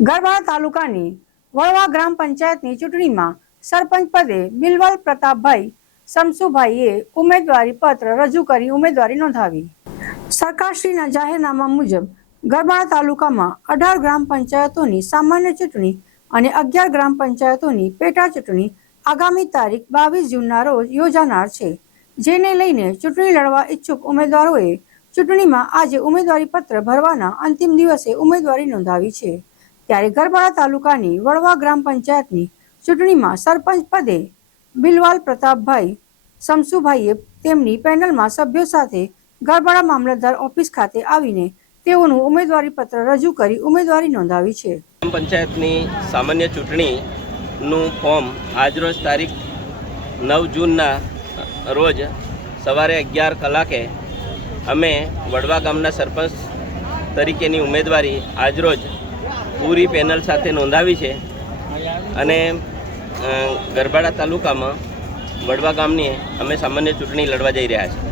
ગરબાડા તાલુકાની વડવા ગ્રામ પંચાયતની ચૂંટણીમાં સરપંચ પદે બિલવલ પ્રતાપભાઈ સમસુભાઈએ ઉમેદવારી પત્ર રજૂ કરી ઉમેદવારી નોંધાવી। સરકારશ્રીના જાહેરનામા મુજબ ગરબાડા તાલુકામાં 18 ગ્રામ પંચાયતોની સામાન્ય ચૂંટણી અને 11 ગ્રામ પંચાયતોની પેટા ચૂંટણી આગામી તારીખ 22 જૂનના રોજ યોજાનાર છે, જેને લઈને ચૂંટણી લડવા ઈચ્છુક ઉમેદવારોએ ચૂંટણીમાં આજે ઉમેદવારી પત્ર ભરવાના અંતિમ દિવસે ઉમેદવારી નોંધાવી છે। ત્યારે ગરબાડા તાલુકાની વડવા ગ્રામ પંચાયતની ચૂંટણીમાં સરપંચ પદે બિલવાલ પ્રતાપભાઈ સમસુભાઈએ તેમની પેનલમાં સભ્યો સાથે ગરબાડા મામલતદાર ઓફિસ ખાતે આવીને તેઓનું ઉમેદવારી પત્ર રજૂ કરી ઉમેદવારી નોંધાવી છે। ગ્રામ પંચાયતની સામાન્ય ચૂંટણીનું ફોર્મ આજરોજ તારીખ 9 જૂનના રોજ સવારે 11 કલાકે અમે વડવા ગામના સરપંચ તરીકેની ઉમેદવારી આજરોજ પૂરી પેનલ સાથે નોંધાવી છે અને ગરબાડા તાલુકામાં વડવા ગામની અમે સામાન્ય ચૂંટણી લડવા જઈ રહ્યા છીએ।